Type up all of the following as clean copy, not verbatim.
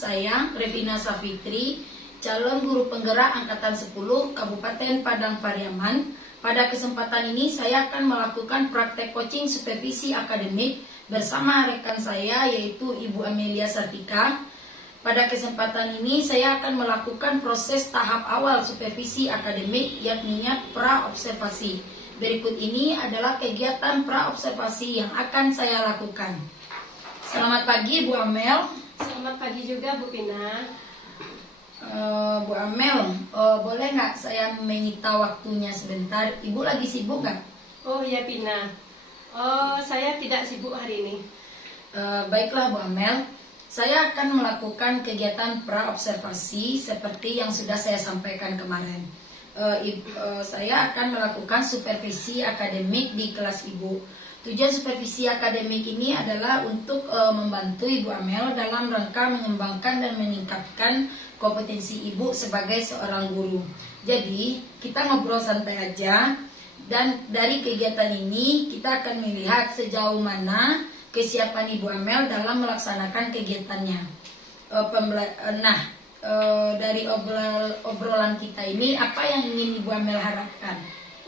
saya Revina Safitri, calon guru penggerak Angkatan 10 Kabupaten Padang Pariaman. Pada kesempatan ini saya akan melakukan praktek coaching supervisi akademik bersama rekan saya yaitu Ibu Amelia Sartika. Pada kesempatan ini saya akan melakukan proses tahap awal supervisi akademik yakni pra-observasi. Berikut ini adalah kegiatan pra-observasi yang akan saya lakukan. Selamat pagi Bu Amel. Selamat pagi juga Bu Pina. Bu Amel, boleh nggak saya menyita waktunya sebentar? Ibu lagi sibuk nggak? Oh ya Pina, saya tidak sibuk hari ini. Baiklah Bu Amel, saya akan melakukan kegiatan pra-observasi seperti yang sudah saya sampaikan kemarin. Saya akan melakukan supervisi akademik di kelas Ibu. Tujuan supervisi akademik ini adalah untuk membantu Ibu Amel dalam rangka mengembangkan dan meningkatkan kompetensi Ibu sebagai seorang guru. Jadi, kita ngobrol santai aja, dan dari kegiatan ini kita akan melihat sejauh mana kesiapan Ibu Amel dalam melaksanakan kegiatannya. Dari obrolan kita ini, apa yang ingin Ibu Amel harapkan?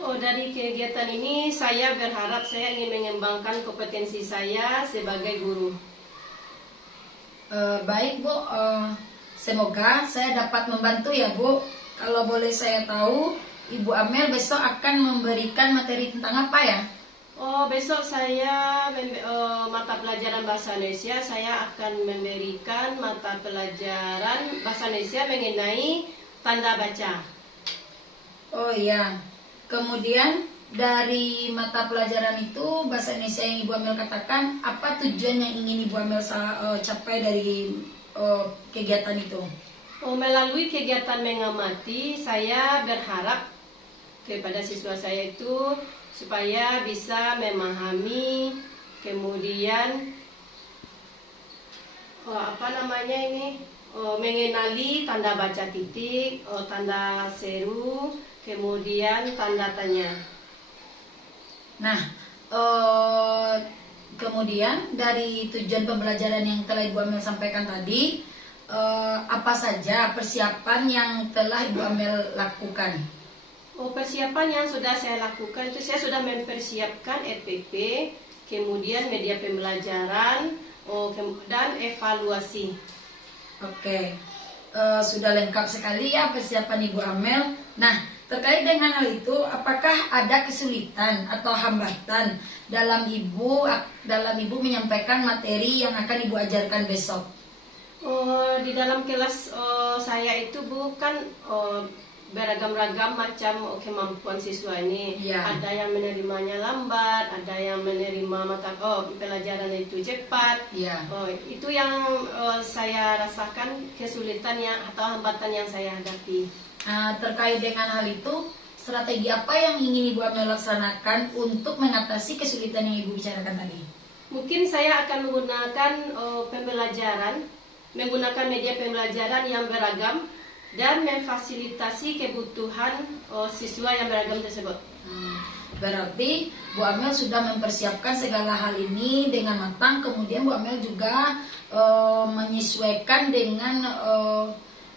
Dari kegiatan ini saya berharap saya ingin mengembangkan kompetensi saya sebagai guru. Baik Bu, semoga saya dapat membantu ya Bu. Kalau boleh saya tahu, Ibu Amel besok akan memberikan materi tentang apa ya? Besok saya mata pelajaran Bahasa Indonesia, saya akan memberikan mata pelajaran Bahasa Indonesia mengenai tanda baca. Oh iya. Kemudian dari mata pelajaran itu Bahasa Indonesia yang Ibu Amel katakan, apa tujuan yang ingin Ibu Amel capai dari kegiatan itu? Melalui kegiatan mengamati, saya berharap kepada siswa saya itu supaya bisa memahami, kemudian mengenali tanda baca titik, tanda seru, kemudian tanda tanya. Nah, kemudian dari tujuan pembelajaran yang telah Ibu Amel sampaikan tadi, apa saja persiapan yang telah Ibu Amel lakukan? Persiapan yang sudah saya lakukan itu saya sudah mempersiapkan RPP, kemudian media pembelajaran, dan evaluasi. Oke, sudah lengkap sekali ya persiapan Ibu Amel. Nah, terkait dengan hal itu, apakah ada kesulitan atau hambatan dalam Ibu menyampaikan materi yang akan Ibu ajarkan besok? Di dalam kelas saya itu bukan beragam-ragam macam kemampuan siswa ini. Ya. Ada yang menerimanya lambat, ada yang menerima pelajaran itu cepat. Ya. Itu yang saya rasakan kesulitan atau hambatan yang saya hadapi. Terkait dengan hal itu, strategi apa yang ingin Ibu Amel laksanakan untuk mengatasi kesulitan yang Ibu bicarakan tadi? Mungkin saya akan menggunakan media pembelajaran yang beragam dan memfasilitasi kebutuhan siswa yang beragam tersebut. Berarti Bu Amel sudah mempersiapkan segala hal ini dengan matang, kemudian Bu Amel juga menyesuaikan dengan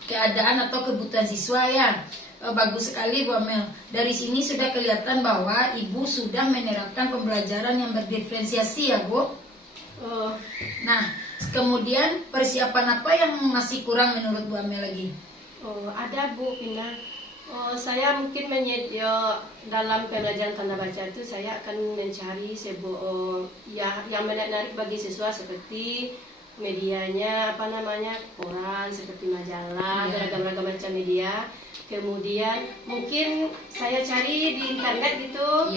keadaan atau kebutuhan siswa ya. Bagus sekali Bu Amel. Dari sini sudah kelihatan bahwa Ibu sudah menerapkan pembelajaran yang berdiferensiasi ya Bu. Nah, kemudian persiapan apa yang masih kurang menurut Bu Amel lagi? Ada Bu Pina. Saya mungkin dalam pembelajaran tanda baca itu saya akan mencari yang menarik bagi siswa seperti medianya, koran seperti majalah, beragam-ragam macam media. Kemudian mungkin saya cari di internet gitu,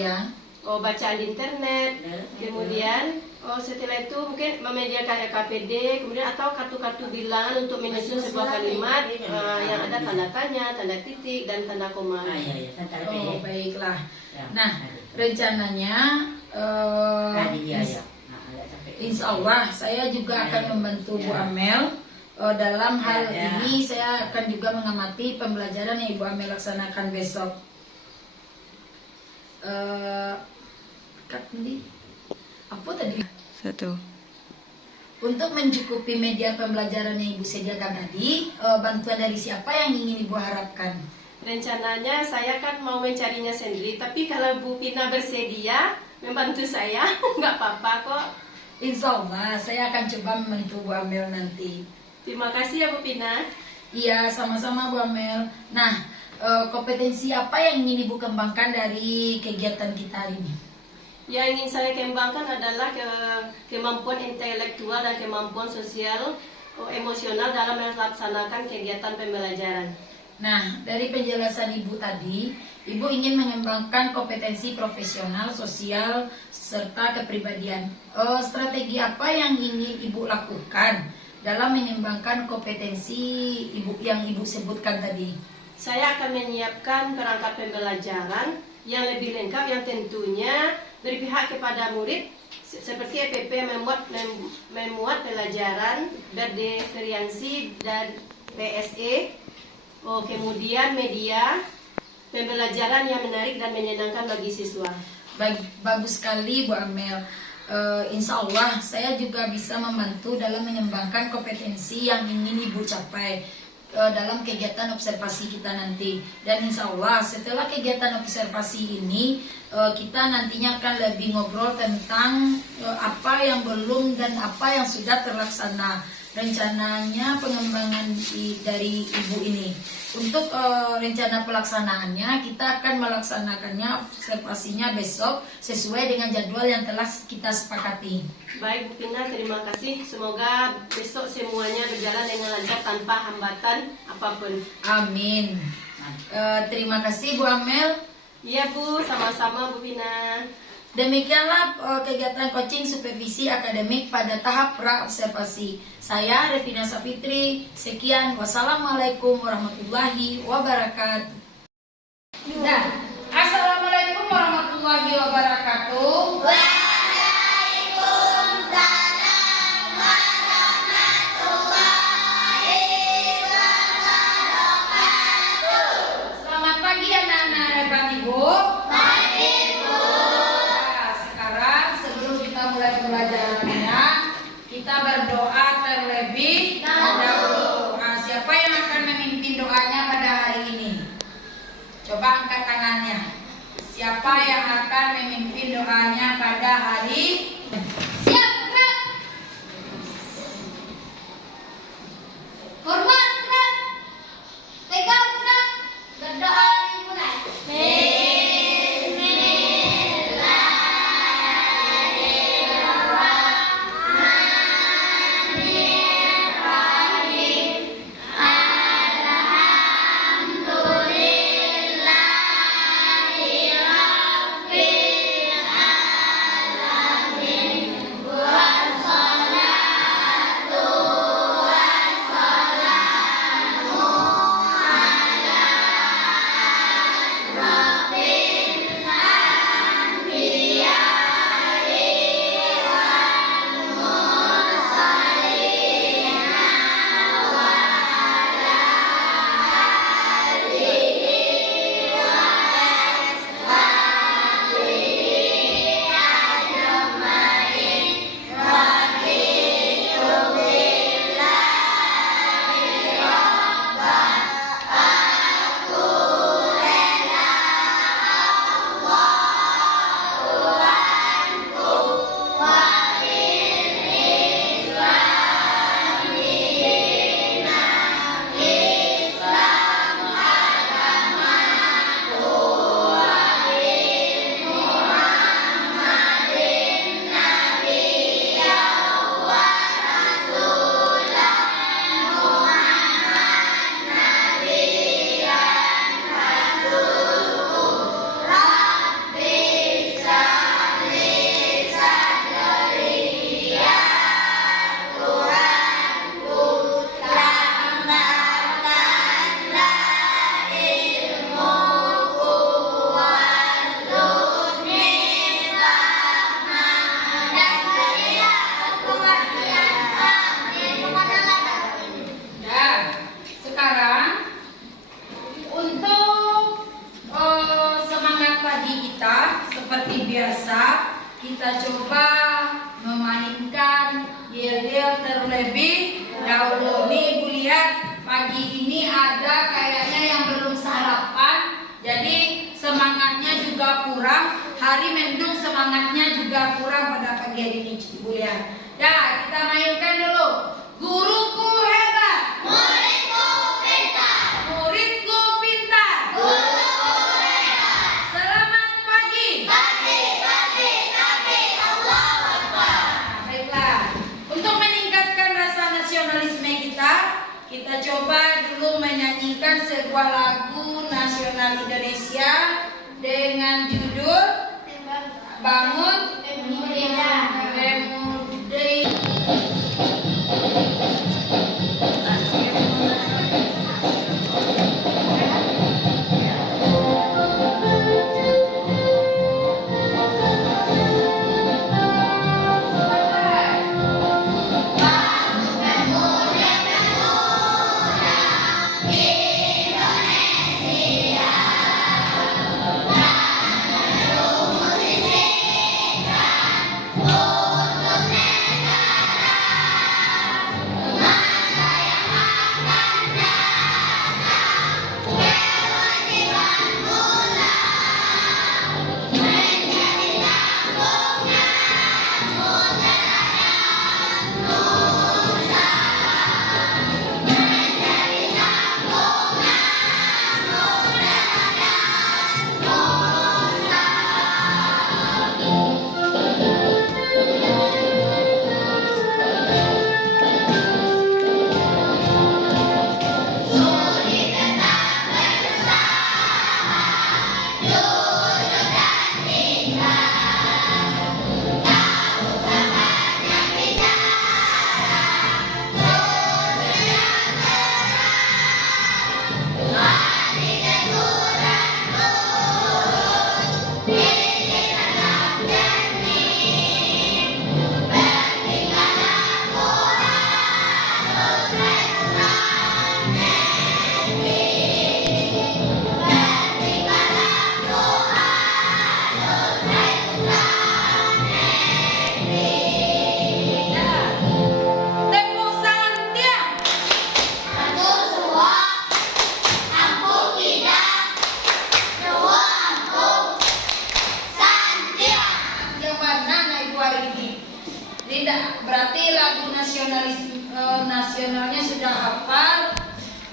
bacaan di internet. Kemudian setelah itu mungkin menyediakan KPD, kemudian atau kartu-kartu bilangan untuk menyusun sebuah kalimat yang ada tanda tanya, tanda titik, dan tanda koma. Baiklah. Nah, rencananya insya Allah saya juga akan membantu Bu Amel dalam hal ini. Saya akan juga mengamati pembelajaran yang Ibu Amel laksanakan besok. Apa tadi? 1. Untuk mencukupi media pembelajaran yang Ibu sediakan tadi, bantuan dari siapa yang ingin Ibu harapkan? Rencananya saya kan mau mencarinya sendiri, tapi kalau Bu Pina bersedia membantu saya, nggak apa-apa kok. Insya Allah, saya akan coba membantu Bu Amel nanti. Terima kasih ya Bu Pina. Iya, sama-sama Bu Amel. Nah, kompetensi apa yang ingin Ibu kembangkan dari kegiatan kita hari ini? Yang ingin saya kembangkan adalah kemampuan intelektual dan kemampuan sosial emosional dalam melaksanakan kegiatan pembelajaran. Nah, dari penjelasan Ibu tadi, Ibu ingin mengembangkan kompetensi profesional, sosial, serta kepribadian. Strategi apa yang ingin Ibu lakukan dalam mengembangkan kompetensi yang Ibu sebutkan tadi? Saya akan menyiapkan perangkat pembelajaran yang lebih lengkap yang tentunya berpihak kepada murid, seperti EPP memuat pelajaran berdiferensi dan PSE, kemudian media pembelajaran yang menarik dan menyenangkan bagi siswa. Bagus sekali Bu Amel. Insya Allah saya juga bisa membantu dalam mengembangkan kompetensi yang ingin Ibu capai dalam kegiatan observasi kita nanti. Dan insya Allah setelah kegiatan observasi ini kita nantinya akan lebih ngobrol tentang apa yang belum dan apa yang sudah terlaksana, rencananya pengembangan dari Ibu ini. Untuk rencana pelaksanaannya, kita akan melaksanakannya observasinya besok sesuai dengan jadwal yang telah kita sepakati. Baik Bu Pina, terima kasih. Semoga besok semuanya berjalan dengan lancar tanpa hambatan apapun. Amin. Terima kasih Bu Amel. Iya Bu, sama-sama Bu Pina. Demikianlah kegiatan coaching supervisi akademik pada tahap pra-observasi. Saya Revina Safitri, sekian. Wassalamualaikum warahmatullahi wabarakatuh. Nah, assalamualaikum warahmatullahi wabarakatuh. Selamat pagi anak-anak hebat Ibu. Pelajarannya kita berdoa terlebih dahulu. Siapa yang akan memimpin doanya pada hari ini? Coba angkat tangannya. Siapa yang akan memimpin doanya pada hari ini? Siap, gerak. Hormat, gerak. Pegang, gerak. Berdoa dimulai. deal terlebih dahulu. Nih Ibu lihat, pagi ini ada kayaknya yang belum sarapan, jadi semangatnya juga kurang. Hari mendung semangatnya juga kurang pada pagi hari ini, Ibu lihat. Ya, kita mainkan dulu. Guruku hebat, muridku pintar, muridku pintar, guruku hebat. Selamat pagi, pagi, Allahu Akbar. Baiklah, untuk meningkatkan rasa nasionalisme kita coba dulu menyanyikan sebuah lagu nasional Indonesia dengan judul Bangun Pemuda. Berarti lagu nasionalnya sudah hafal.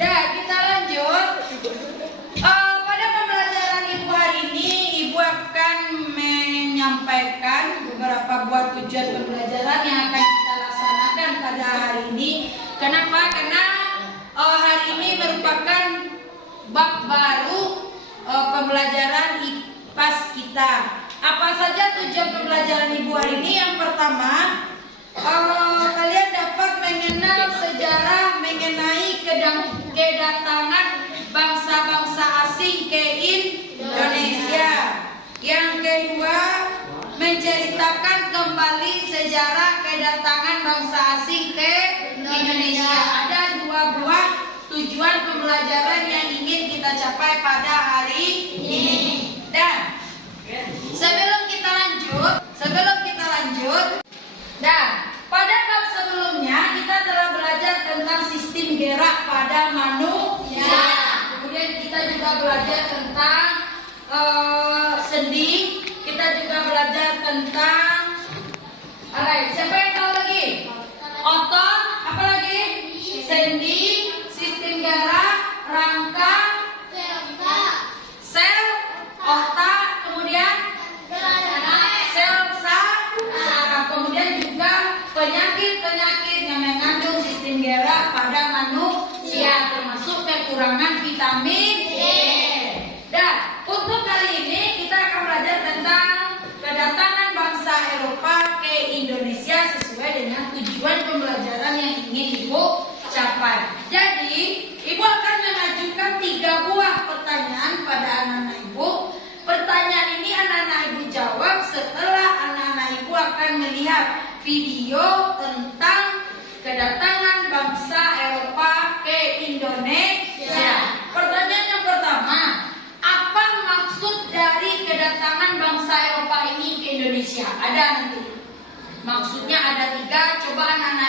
Dah, kita lanjut. Pada pembelajaran Ibu hari ini, Ibu akan menyampaikan beberapa buah tujuan pembelajaran yang akan kita laksanakan pada hari ini. Kenapa? Karena hari ini merupakan bab baru pembelajaran IPAS kita. Apa saja tujuan pembelajaran Ibu hari ini? Yang pertama, kalian dapat mengenal sejarah mengenai kedatangan bangsa-bangsa asing ke Indonesia. Yang kedua, menceritakan kembali sejarah kedatangan bangsa asing ke Indonesia. Ada dua buah tujuan pembelajaran yang ingin kita capai pada hari ini. Dan sebelum kita lanjut, pada bab sebelumnya kita telah belajar tentang sistem gerak pada manusia. Kemudian kita juga belajar tentang sendi. Kita juga belajar tentang siapa yang tahu lagi? Otot, apa lagi? Sendi, sistem gerak, rangka, sel, otak, kemudian sel saraf, kemudian juga penyakit-penyakit yang mengandung sistem gerak pada manusia, termasuk kekurangan vitamin D. Dan untuk kali ini kita akan belajar tentang kedatangan bangsa Eropa ke Indonesia sesuai dengan tujuan pembelajaran yang ingin Ibu capai. Jadi, Ibu akan mengajukan 3 buah pertanyaan pada anak-anak Ibu. Pertanyaan ini anak-anak Ibu jawab setelah anak-anak Ibu akan melihat video tentang kedatangan bangsa Eropa ke Indonesia. Pertanyaan yang pertama, apa maksud dari kedatangan bangsa Eropa ini ke Indonesia? Ada nanti. Maksudnya ada 3. Coba anak-anak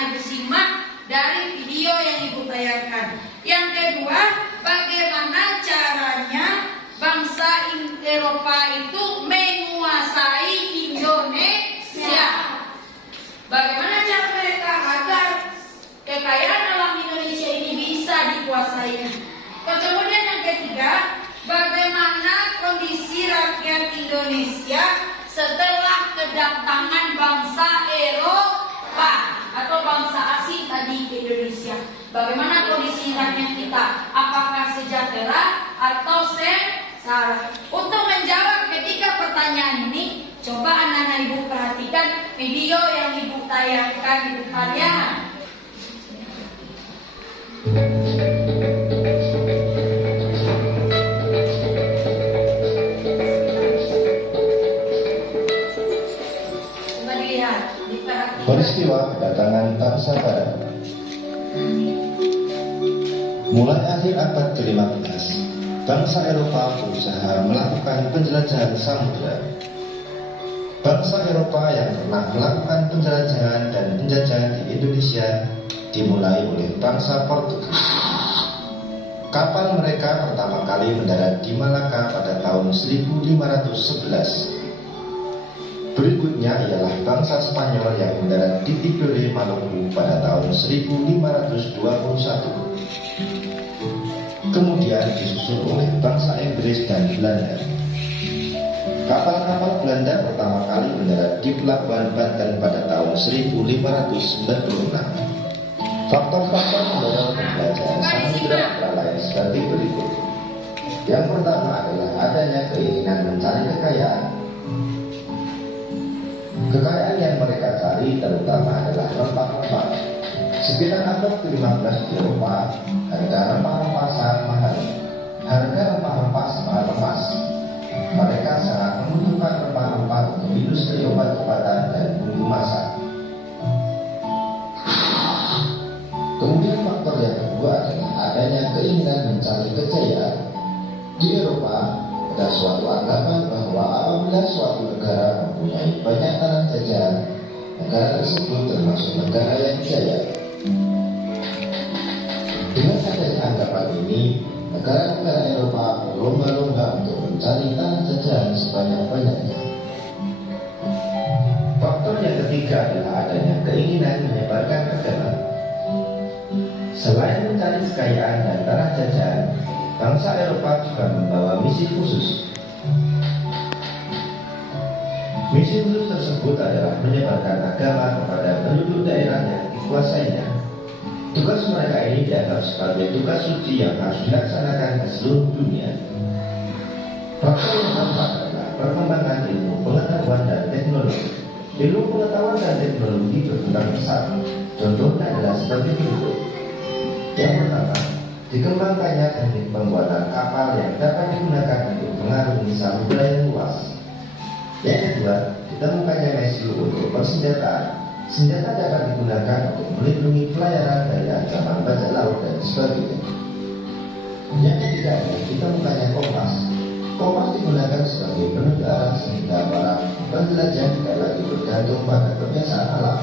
Indonesia. Bagaimana kondisi rakyat kita? Apakah sejahtera atau sengsara? Untuk menjawab ketiga pertanyaan ini, coba anak-anak ibu perhatikan video yang ibu tayangkan di depannya. Coba dilihat, diperhatikan. Peristiwa kedatangan bangsa barat. Mulai akhir abad ke-15, bangsa Eropa berusaha melakukan penjelajahan samudera. Bangsa Eropa yang pernah melakukan penjelajahan dan penjajahan di Indonesia dimulai oleh bangsa Portugis. Kapal mereka pertama kali mendarat di Malaka pada tahun 1511. Berikutnya ialah bangsa Spanyol yang mendarat di Tidore, Maluku pada tahun 1521. Kemudian disusul oleh bangsa Inggris dan Belanda. Kapal-kapal Belanda pertama kali mendarat di Pelabuhan Banten pada tahun 1596. Faktor-faktor mendorong pembelajaran samudera antara lain seperti berikut. Yang pertama adalah adanya keinginan mencari kekayaan. Kekayaan yang mereka cari terutama adalah rempah-rempah. Sekitar abad ke-15 di Eropa, harga rempah-rempah sangat mahal. Harga rempah-rempah sangat emas. Mereka sangat membutuhkan rempah-rempah untuk industri obat-obatan dan bumbu masak. Kemudian faktor yang kedua adalah adanya keinginan mencari kejayaan. Di Eropa, ada suatu anggapan bahwa apabila suatu negara mempunyai banyak tanah jajahan, negara tersebut termasuk negara yang jaya. Dengan adanya anggapan ini, negara-negara Eropa berlomba-lomba untuk mencari tanah jajahan sebanyak-banyaknya. Faktor yang ketiga adalah adanya keinginan menyebarkan agama. Selain mencari kekayaan dan tanah jajahan, bangsa Eropa juga membawa misi khusus. Misi khusus tersebut adalah menyebarkan agama kepada penduduk daerah yang dikuasainya. Tugas mereka ini dianggap sebagai tugas suci yang harus dilaksanakan ke seluruh dunia. Faktor yang keempat adalah perkembangan ilmu pengetahuan dan teknologi. Ilmu pengetahuan dan teknologi berkembang pesat. Contohnya adalah seperti berikut. Yang pertama, dikembangkannya teknik pembuatan kapal yang dapat digunakan untuk mengarungi samudera yang luas. Yang kedua, ditemukannya mesin untuk persenjataan. Senjata dapat digunakan untuk melindungi pelayaran dari ancaman bajak laut dan sebagainya. Yang ketiga adalah ditemukannya kompas. Kompas digunakan sebagai penunjuk arah sehingga para penjelajah tidak lagi bergantung pada kebiasaan alam.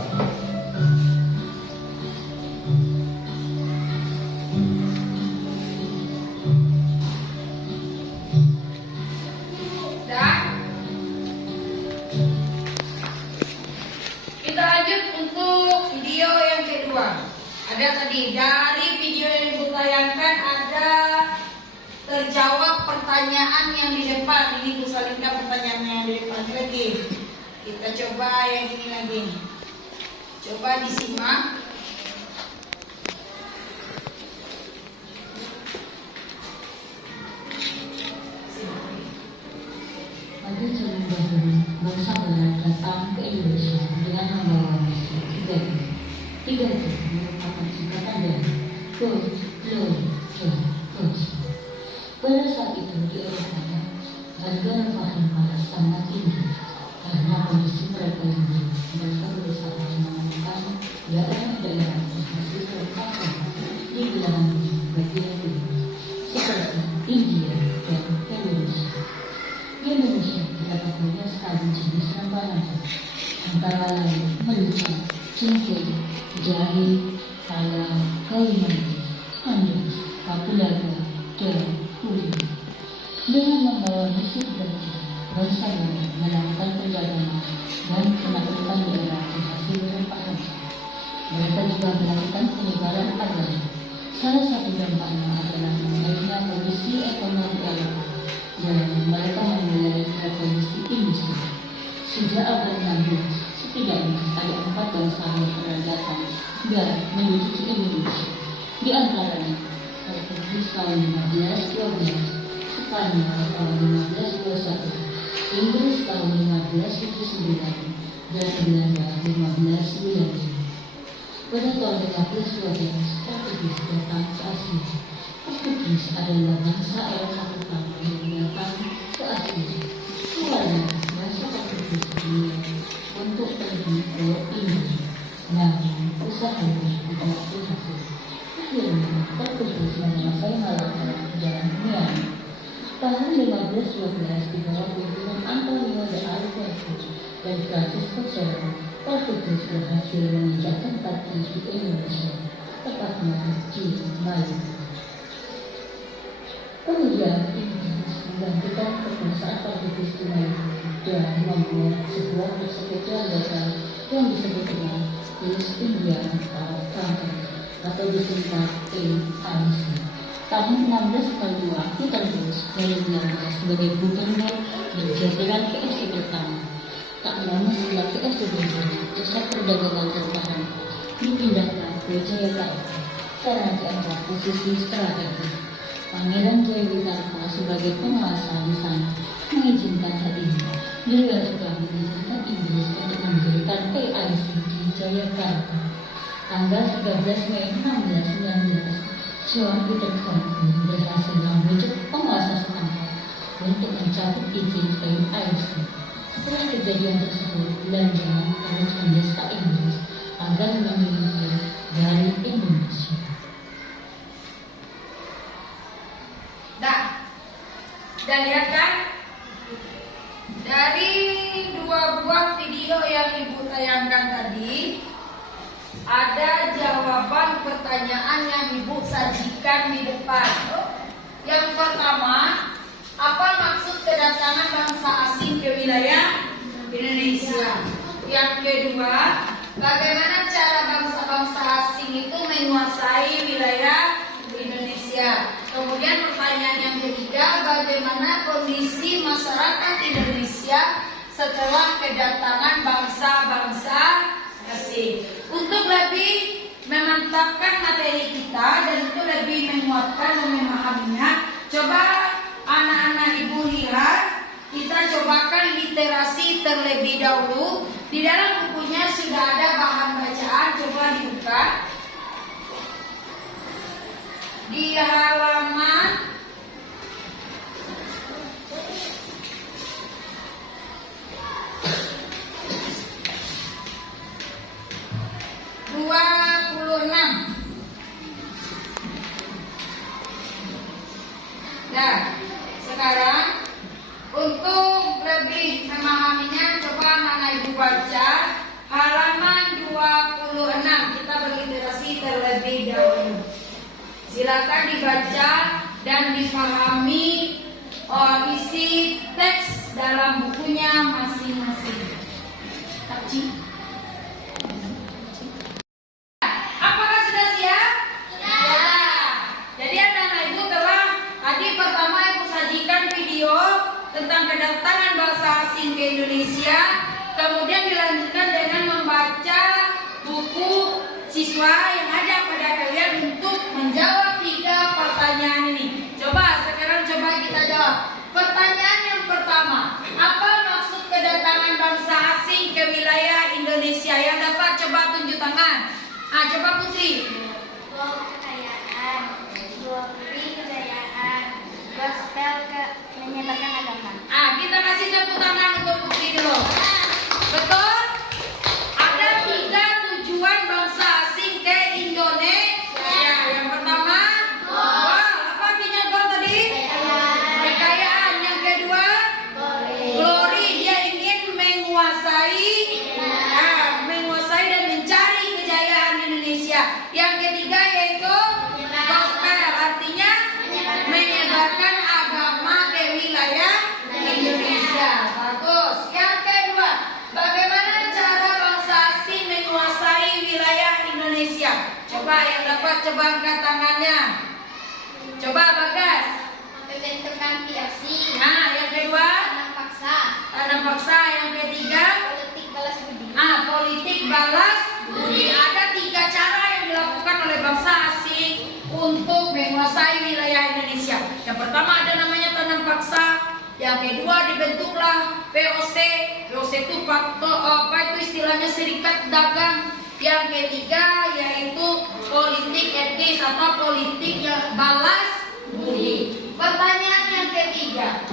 Kita lanjut untuk video yang kedua. Ada tadi dari video yang ibu tayangkan ada terjawab pertanyaan yang di depan. Ini ibu salingkan pertanyaannya yang di depan lagi. Kita coba yang ini lagi. Coba disimak. Pada zaman dahulu, bangsa barat datang ke Indonesia dengan membawa misi 3 itu merupakan singkatan dari Go, Glory, Joy, Ghost. Pada saat itu di Eropa, harga rempah-rempah sangat tinggi karena kondisi mereka yang buruk. Mereka berusaha menemukan daerah-daerah yang menghasilkan rempah-rempah di belahan bumi bagian timur, seperti India dan Indonesia. Di Indonesia terdapat banyak sekali jenis rempah-rempah, antara lain merica, cengkeh, jahe, pala, kayu manis, anjing, kapulaga, dan kulit. Dengan membawa misi tertentu, bangsa barat melakukan perjalanan dan menaklukkan daerah penghasil rempah-rempah. Mereka juga melakukan penyebaran agama. Salah satu dampaknya adalah membaiknya kondisi ekonomi Eropa dan mereka memulai revolusi industri. Sejak abad 16, setidaknya ada 4 bangsa yang pernah datang dan menduduki Indonesia. Di antaranya Portugis tahun 1512, Spanyol tahun 1521, Inggris tahun 1579, dan Belanda 1595. Pada tahun 1512, Portugis datang ke Asia. Portugis adalah bangsa Eropa pertama yang datang ke Asia. Awalnya, bangsa Portugis dimulai untuk pergi ke India, namun usahanya tidak berhasil. Akhirnya, Portugis menguasai Malaka dan Myanmar. Tahun 1512 di bawah pimpinan Antonio de Albuquerque dan Francisco Solano, Portugis berhasil menginjakkan kaki di Indonesia, tepatnya di Maluku. Kemudian Inggris menggantikan kekuasaan Portugis di Maluku dan membuat sebuah persekutuan lokal yang disebut dengan East India Company atau disingkat EIC. Tahun 1642, Peter Bruce menyamar sebagai gubernur dan jajaran PSI pertama. Tak lama setelah PSI berdiri, pusat perdagangan terbaru dipindahkan ke Jayakarta karena dianggap posisi strategis. Pangeran Jayawitarta sebagai penguasa di sana mengizinkan hal ini. Beliau juga mengizinkan Inggris untuk mendirikan PIC di Jayakarta. Tanggal 13 Mei 1619, Sir Peter Company berhasil membujuk penguasa setempat untuk mencabut izin PIC. Setelah kejadian tersebut, Belanda terus mendesak Inggris agar menyingkir dari Indonesia. Dan lihat kan, dari dua buah video yang Ibu tayangkan tadi, ada jawaban pertanyaan yang Ibu sajikan di depan. Yang pertama, apa maksud kedatangan bangsa asing ke wilayah Indonesia? Yang kedua, bagaimana cara bangsa-bangsa asing itu menguasai wilayah Indonesia? Kemudian pertanyaan yang ketiga, bagaimana kondisi masyarakat Indonesia setelah kedatangan bangsa-bangsa asing? Untuk lebih memantapkan materi kita dan untuk lebih menguatkan dan memahaminya, coba anak-anak Ibu lihat, kita cobakan literasi terlebih dahulu. Di dalam bukunya sudah ada bahan bacaan, coba dibuka. Di halaman 26. Nah, sekarang untuk lebih memahaminya, coba mana Ibu baca halaman 26. Kita berliterasi terlebih dahulu. Silakan dibaca dan dipahami isi teks dalam bukunya masing-masing. Apakah sudah siap? Ya. Jadi anak-anak Ibu telah tadi pertama Ibu sajikan video tentang kedatangan bangsa asing ke Indonesia. Kemudian dilanjutkan dengan membaca buku siswa yang ada pada kalian untuk menjawab 3 pertanyaan ini. Sekarang kita jawab. Pertanyaan yang pertama, apa maksud kedatangan bangsa asing ke wilayah Indonesia? Yang dapat coba tunjuk tangan. Coba Putri. Kekayaan, beri kejayaan, gospel ke menyebarkan agama. Kita kasih tepuk tangan untuk Putri dulu. Betul? Ada 3 tujuan bangsa asing ke Indonesia. Yang pertama, gol. Apa artinya gol tadi? Kekayaan. Yang kedua, glory. Dia ingin menguasai dan mencari kejayaan Indonesia. Yang ketiga yaitu gospel, artinya menyebarkan agama ke wilayah Indonesia. Bagus. Yang kedua, bagaimana cara bangsa asing menguasai wilayah Indonesia? Coba yang dapat coba angkat tangannya. Coba Bagas. Pembentukan PRC, Yang kedua, tanam paksa, Yang ketiga, politik balas budi. politik balas budi. Ada 3 cara untuk menguasai wilayah Indonesia. Yang pertama ada namanya tanam paksa, yang kedua dibentuklah VOC. VOC itu apa itu istilahnya serikat dagang. Yang ketiga yaitu politik etis atau politik yang balas budi. Pertanyaan yang ketiga,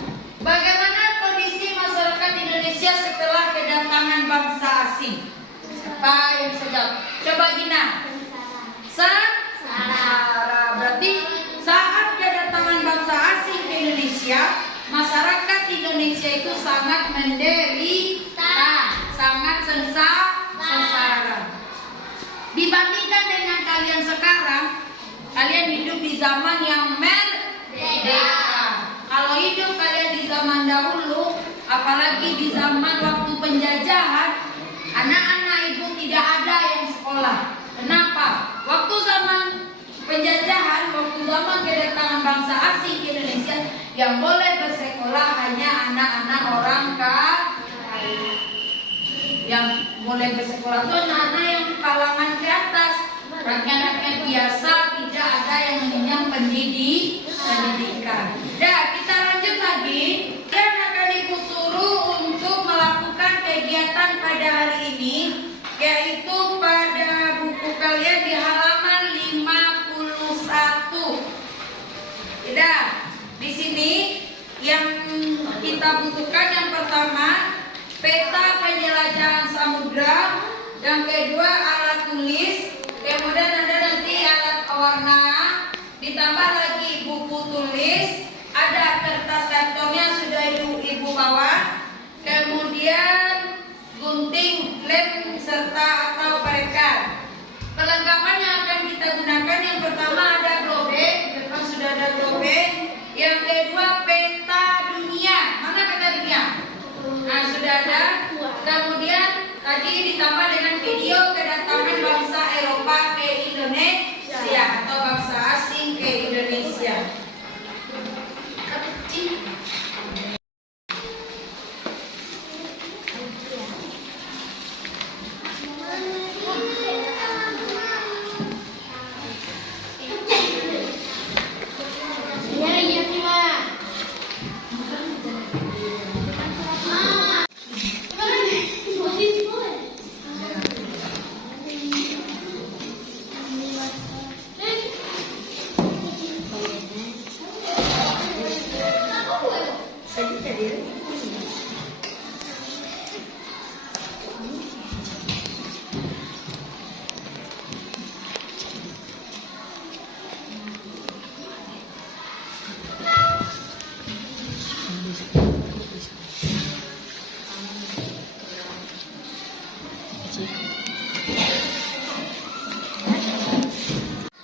bagaimana kondisi masyarakat Indonesia setelah kedatangan bangsa asing? Siapa yang bisa jawab? Coba Gina. Sengsara. Berarti saat kedatangan bangsa asing ke Indonesia, masyarakat Indonesia itu sangat menderita, sangat sengsara. Dibandingkan dengan kalian sekarang, kalian hidup di zaman yang merdeka. Kalau hidup kalian di zaman dahulu, apalagi di zaman waktu penjajahan, anak-anak ibu tidak ada yang sekolah. Kenapa? Waktu zaman penjajahan, waktu zaman kedatangan bangsa asing ke Indonesia, yang boleh bersekolah hanya anak-anak orang kaya. Yang boleh bersekolah itu anak-anak yang kalangan ke atas, rakyat-rakyat biasa, tidak ada yang mengenyam pendidikan. Nah, kita lanjut lagi. Kalian akan ibu suruh untuk melakukan kegiatan pada hari ini, yaitu pada buku kalian di halaman 51. Tidak, di sini yang kita butuhkan yang pertama peta penjelajahan samudra, yang kedua alat tulis, kemudian ada nanti alat pewarna, ditambah lagi buku tulis, ada kertas kartonnya sudah ibu bawa, kemudian gunting, lem serta atau perekat. Perlengkapan yang akan kita gunakan yang pertama ada globek, depan sudah ada globek, yang kedua peta dunia. Mana peta dunia? Nah, sudah ada. Kemudian tadi ditambah dengan video kedatangan bangsa Eropa ke Indonesia atau bangsa asing ke Indonesia.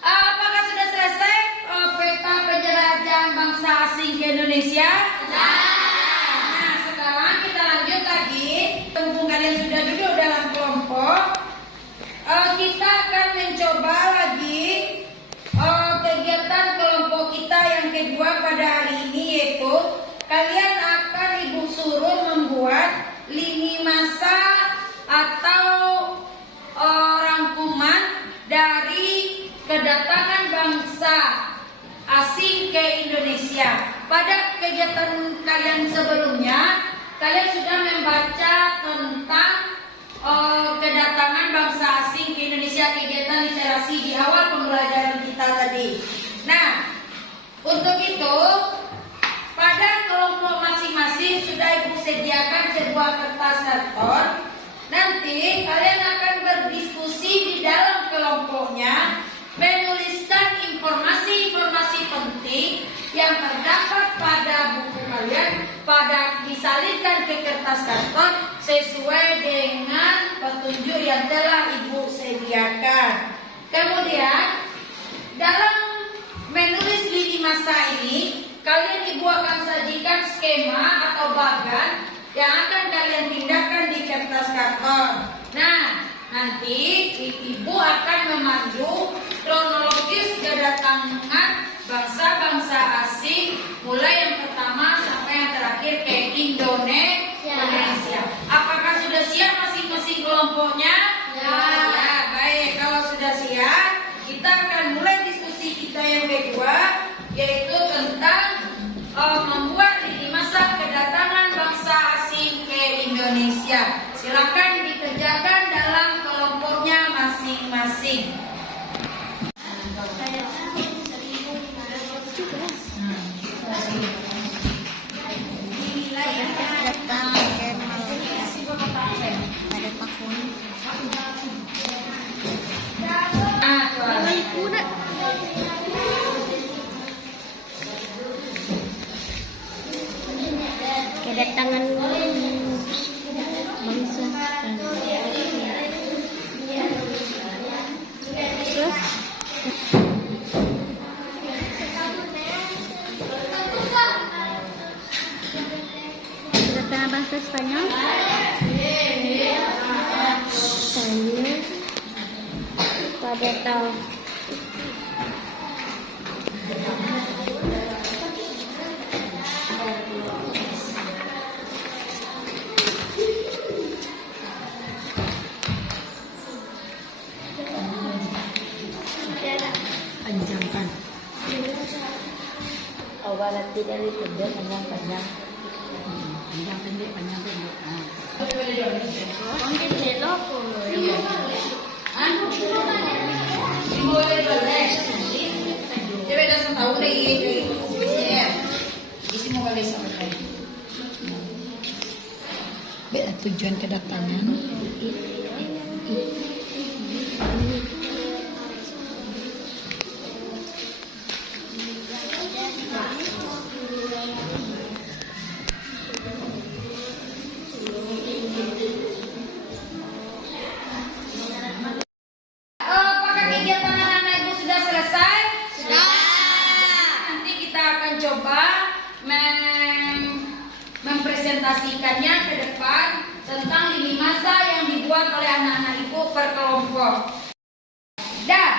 Apakah sudah selesai peta penjelajahan bangsa asing ke Indonesia? Nah, sekarang kita lanjut lagi. Mumpung kalian sudah duduk dalam kelompok, kita akan mencoba lagi kegiatan kelompok kita yang kedua pada hari ini, yaitu kalian akan ibu suruh membuat lini masa atau rangkuman dari kedatangan bangsa asing ke Indonesia. Pada kegiatan kalian sebelumnya, kalian sudah membaca tentang kedatangan bangsa asing ke Indonesia, kegiatan literasi di awal pembelajaran kita tadi. Nah, untuk itu pada kelompok masing-masing sudah ibu sediakan sebuah kertas karton. Nanti kalian akan berdiskusi di dalam kelompoknya, menuliskan informasi-informasi penting yang terdapat pada buku kalian, disalurkan ke kertas karton sesuai dengan petunjuk yang telah ibu sediakan. Kemudian dalam menulis lini masa ini, kalian ibu akan sajikan skema atau bagan yang akan kalian pindahkan di kertas karton. Nah, nanti ibu akan memandu kronologis kedatangan bangsa-bangsa asing, mulai yang pertama sampai yang terakhir ke Indonesia. Apakah sudah siap masing-masing kelompoknya? Ya, baik. Kalau sudah siap, kita akan mulai diskusi kita kita yang kedua, yaitu tentang membuat lini masa kedatangan bangsa asing ke Indonesia. Silakan dikerjakan dalam kelompoknya masing-masing. Kedatangan bangsa kedatangan bangsa Spanyol pada tahun Panjangkan. Awal nanti dari pendek panjang-panjang. Panjang pendek, panjang pendek. Dia beda setahun dari isi mau balik sama saya. Beda tujuan kedatangan. Apakah kegiatan anak-anak ibu sudah selesai? Sudah. Nanti kita akan coba mempresentasikannya ke depan tentang lini masa yang dibuat oleh anak-anak ibu per kelompok. Dan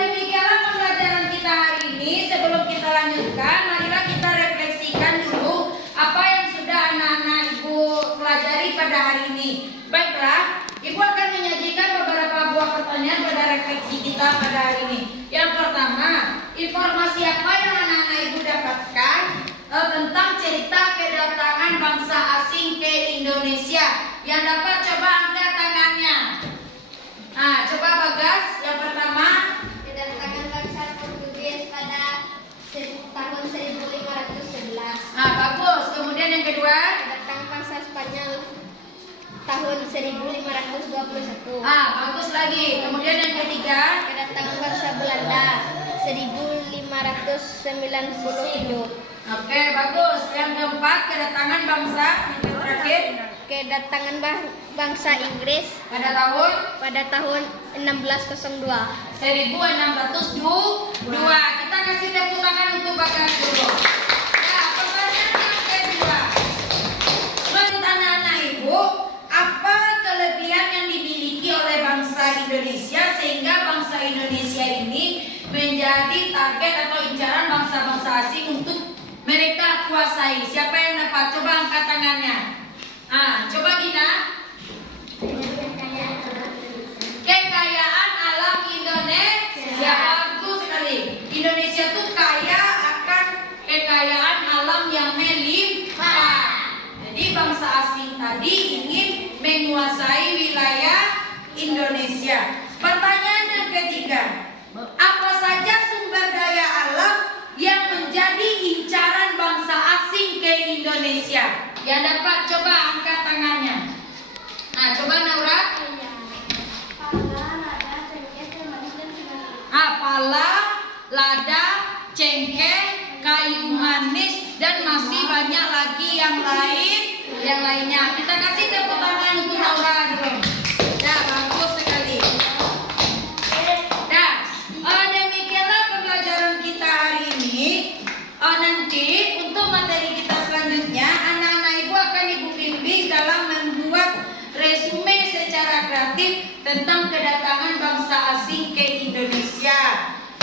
demikianlah pembelajaran kita hari ini. Sebelum kita lanjutkan, marilah kita refleksikan dulu apa yang sudah anak-anak ibu pelajari pada hari ini. Baiklah, ibu akan menyajikan beberapa buah pertanyaan pada refleksi kita pada hari ini. Yang pertama, informasi apa yang anak-anak ibu dapatkan tentang cerita kedatangan bangsa asing ke Indonesia? Yang dapat coba angkat tangannya. Nah, coba Bagas, yang pertama. kedatangan bangsa Portugis pada tahun 1511. Nah, bagus. Kemudian yang kedua. Kedatangan bangsa Spanyol tahun 1521. Bagus lagi. Kemudian yang ketiga. Kedatangan bangsa Belanda 1597. Oke, bagus. Yang keempat, kedatangan bangsa. Yang terakhir. Kedatangan bangsa Inggris Pada tahun pada tahun 1602. 1602. Kita kasih tepuk tangan untuk Bagas dulu. Ya, pertanyaan yang kedua. Menurut anak-anak ibu, apa kelebihan yang dimiliki oleh bangsa Indonesia sehingga bangsa Indonesia ini menjadi target atau incaran bangsa-bangsa asing untuk mereka kuasai? Siapa yang dapat? Coba angkat tangannya. Coba Gina. Kekayaan alam Indonesia. Bagus sekali. Indonesia tuh kaya akan kekayaan alam yang melimpah. Jadi bangsa asing tadi ingin menguasai wilayah Indonesia. Pertanyaan yang ketiga, apa saja sumber daya alam yang menjadi incaran bangsa asing ke Indonesia? Yang dapat coba angkat tangannya. Nah, coba Naura. Pala, lada, cengkeh, kayu manis, dan masih banyak lagi yang lainnya. Kita kasih tepuk tangan untuk Naura dulu. Ya, bagus sekali. Nah, demikianlah pembelajaran kita hari ini. Nanti untuk materi kita selanjutnya, anak-anak ibu akan ibu bimbing dalam membuat resume secara kreatif tentang kedatangan bangsa asing ke Indonesia.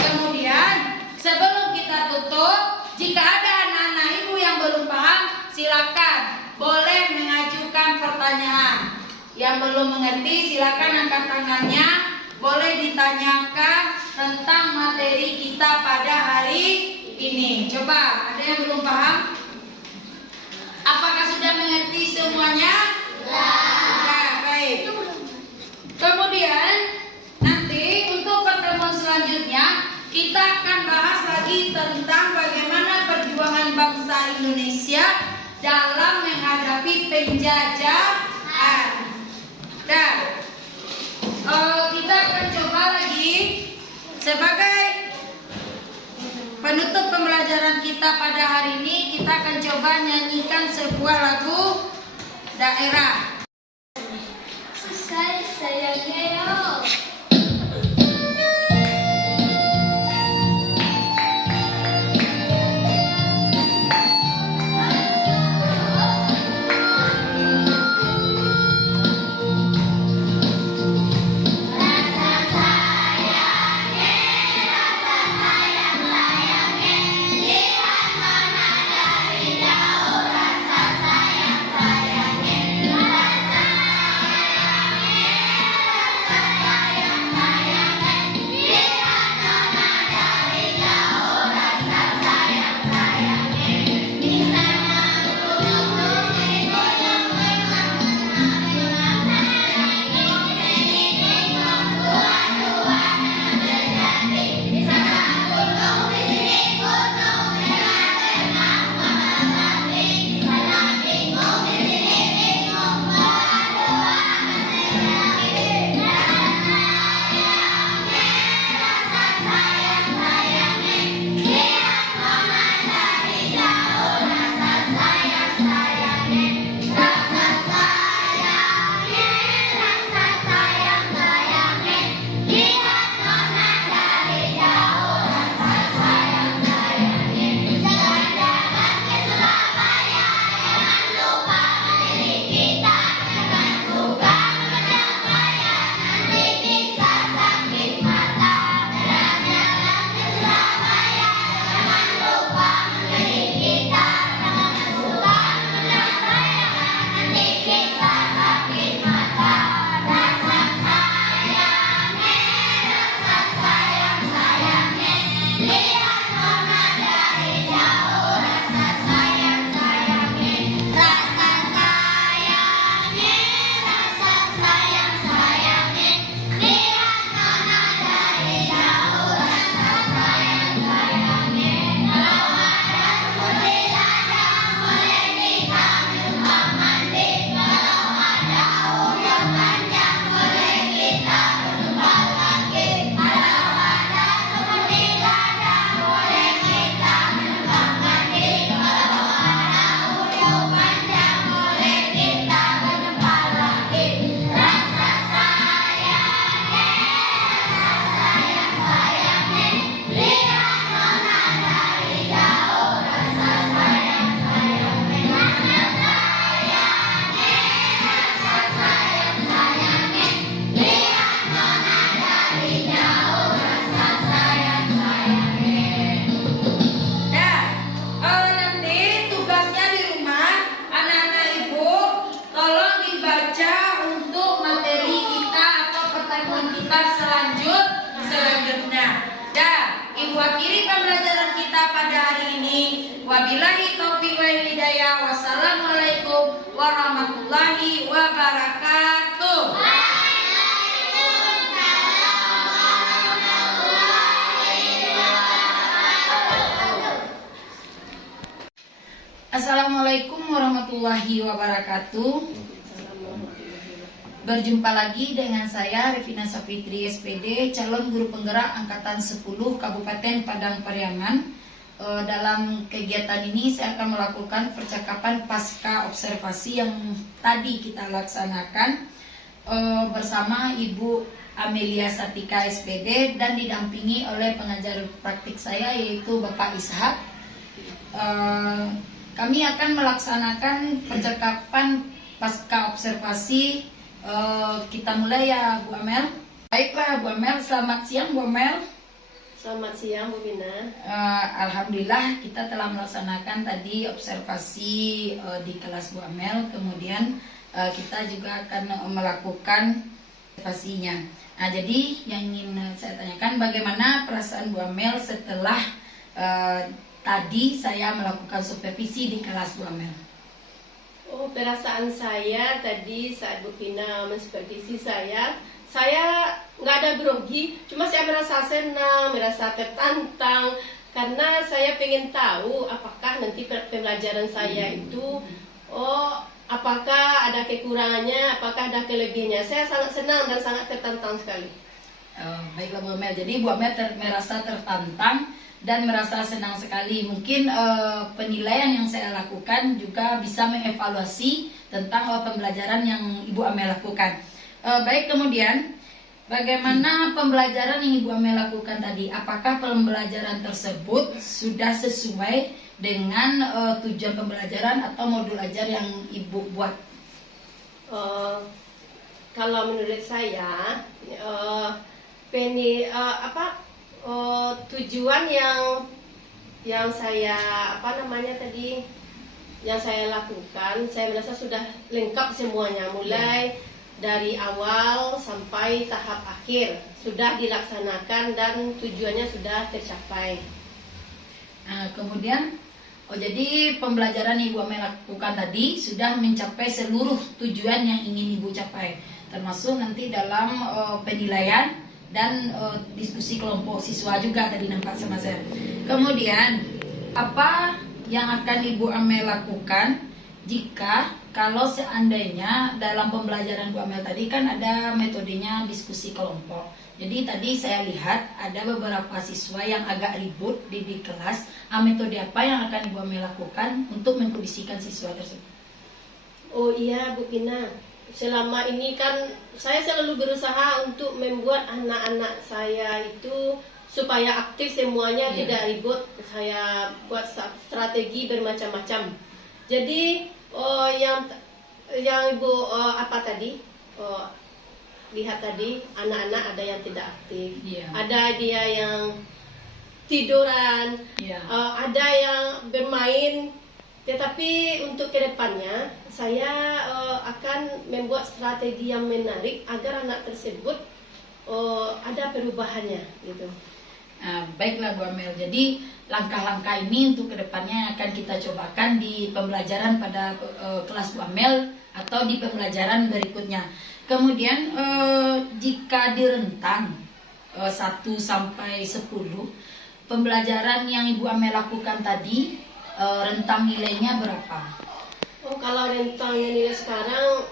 Kemudian sebelum kita tutup, jika ada anak-anak ibu yang belum paham, silakan boleh mengajukan pertanyaan. Yang belum mengerti silakan angkat tangannya, boleh ditanyakan tentang materi kita ini. Coba, ada yang belum paham? Apakah sudah mengerti semuanya? Sudah, baik. Kemudian nanti untuk pertemuan selanjutnya kita akan bahas lagi tentang bagaimana perjuangan bangsa Indonesia dalam menghadapi penjajahan. Dan kita akan coba lagi sebagai penutup pembelajaran kita pada hari ini, kita akan coba nyanyikan sebuah lagu daerah. Sayangnya Wabillahi taufiq wal hidayah. Wassalamualaikum warahmatullahi wabarakatuh. Assalamualaikum warahmatullahi wabarakatuh. Berjumpa lagi dengan saya Revina Safitri SPD, calon guru penggerak angkatan 10 Kabupaten Padang Pariaman. Dalam kegiatan ini saya akan melakukan percakapan pasca observasi yang tadi kita laksanakan bersama Ibu Amelia Satika SPD dan didampingi oleh pengajar praktik saya yaitu Bapak Ishak. Kami akan melaksanakan percakapan pasca observasi. Kita mulai ya Bu Amel. Baiklah Bu Amel, selamat siang Bu Amel. Selamat siang Bu Bina. Alhamdulillah kita telah melaksanakan tadi observasi di kelas Bu Amel. Kemudian kita juga akan melakukan observasinya. Nah, jadi yang ingin saya tanyakan, bagaimana perasaan Bu Amel setelah tadi saya melakukan supervisi di kelas Bu Amel? Oh, perasaan saya tadi saat Bu Vina mensupervisi saya nggak ada grogi, cuma saya merasa senang, merasa tertantang, karena saya pengen tahu apakah nanti pembelajaran saya itu, apakah ada kekurangannya, apakah ada kelebihannya. Saya sangat senang dan sangat tertantang sekali. Baiklah Bu Amel, jadi Bu Amel merasa tertantang dan merasa senang sekali. Mungkin penilaian yang saya lakukan juga bisa mengevaluasi tentang pembelajaran yang Ibu Amel lakukan. Baik, kemudian bagaimana pembelajaran yang Ibu Amel lakukan tadi? Apakah pembelajaran tersebut sudah sesuai dengan tujuan pembelajaran atau modul ajar yang Ibu buat? Kalau menurut saya, tujuan yang saya yang saya lakukan, saya merasa sudah lengkap semuanya, mulai dari awal sampai tahap akhir sudah dilaksanakan dan tujuannya sudah tercapai. Kemudian jadi pembelajaran yang Ibu Amel lakukan tadi sudah mencapai seluruh tujuan yang ingin Ibu capai, termasuk nanti dalam penilaian dan diskusi kelompok siswa juga tadi nampak sama saya. Kemudian apa yang akan Ibu Amel lakukan jika kalau seandainya dalam pembelajaran Bu Amel tadi kan ada metodenya diskusi kelompok. Jadi tadi saya lihat ada beberapa siswa yang agak ribut di kelas. Metode apa yang akan Ibu Amel lakukan untuk mengkondisikan siswa tersebut? Oh iya Bu Pina, selama ini kan saya selalu berusaha untuk membuat anak-anak saya itu supaya aktif semuanya, tidak ribut. Saya buat strategi bermacam-macam. Jadi yang Ibu lihat tadi, anak-anak ada yang tidak aktif, ada dia yang tiduran, ada yang bermain. Tetapi untuk kedepannya saya akan membuat strategi yang menarik agar anak tersebut ada perubahannya gitu. Baiklah Bu Amel, jadi langkah-langkah ini untuk kedepannya akan kita cobakan di pembelajaran pada kelas Bu Amel atau di pembelajaran berikutnya. Kemudian jika direntang 1 sampai 10, pembelajaran yang Ibu Amel lakukan tadi rentang nilainya berapa? Oh, kalau rentangnya nilai sekarang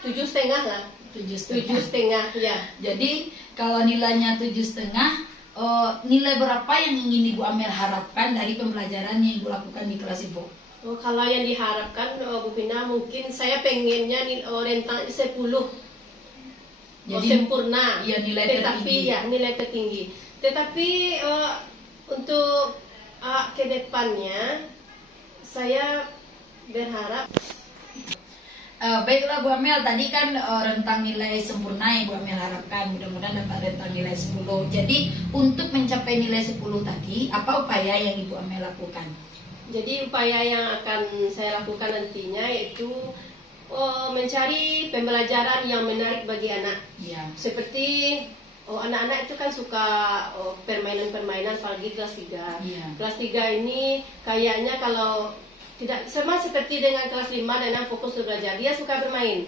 7,5 lah. 7,5 ya. Jadi kalau nilainya 7,5, nilai berapa yang ingin Ibu Amel harapkan dari pembelajaran yang Ibu lakukan di kelas Ibu? Oh, kalau yang diharapkan Bu Pina, mungkin saya pengennya rentang 10. Jadi sempurna. Iya, nilai tertinggi. Nilai tertinggi. Tetapi untuk kedepannya saya berharap. Baiklah Bu Amel, tadi kan rentang nilai sempurna yang Bu Amel harapkan, mudah-mudahan dapat rentang nilai 10. Jadi untuk mencapai nilai 10 tadi, apa upaya yang Ibu Amel lakukan? Jadi upaya yang akan saya lakukan nantinya yaitu mencari pembelajaran yang menarik bagi anak. Seperti anak-anak itu kan suka permainan-permainan, apalagi kelas 3. Kelas 3 ini kayaknya kalau tidak sama seperti dengan kelas 5 dan yang fokus belajar, dia suka bermain.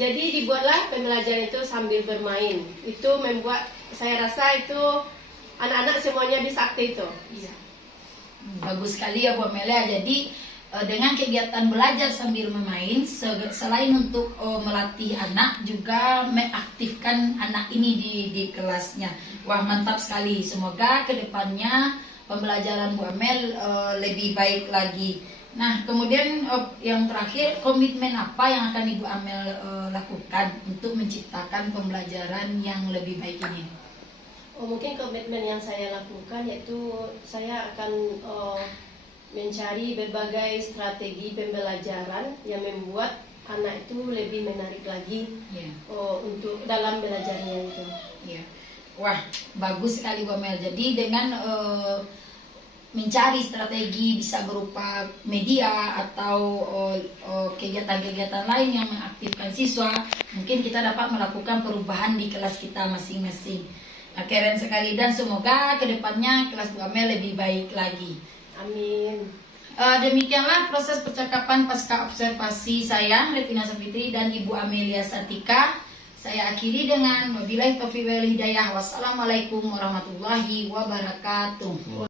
Jadi dibuatlah pembelajaran itu sambil bermain. Itu membuat saya rasa itu anak-anak semuanya bisa aktif itu. Bagus sekali ya Bu Amel ya. Jadi dengan kegiatan belajar sambil bermain, selain untuk melatih anak, juga mengaktifkan anak ini di kelasnya. Wah, mantap sekali. Semoga kedepannya pembelajaran Bu Amel lebih baik lagi. Nah, kemudian yang terakhir, komitmen apa yang akan Ibu Amel lakukan untuk menciptakan pembelajaran yang lebih baik ini? Mungkin komitmen yang saya lakukan yaitu saya akan mencari berbagai strategi pembelajaran yang membuat anak itu lebih menarik lagi untuk dalam belajarnya itu. Wah, bagus sekali Bu Amel. Jadi dengan mencari strategi bisa berupa media atau kegiatan-kegiatan lain yang mengaktifkan siswa, mungkin kita dapat melakukan perubahan di kelas kita masing-masing. Keren sekali, dan semoga kedepannya kelas Bu Amel lebih baik lagi. Amin. Demikianlah proses percakapan pasca observasi saya, Retina Safitri dan Ibu Amelia Satika. Saya akhiri dengan wabillahi taufiq wal hidayah. Wassalamualaikum warahmatullahi wabarakatuh.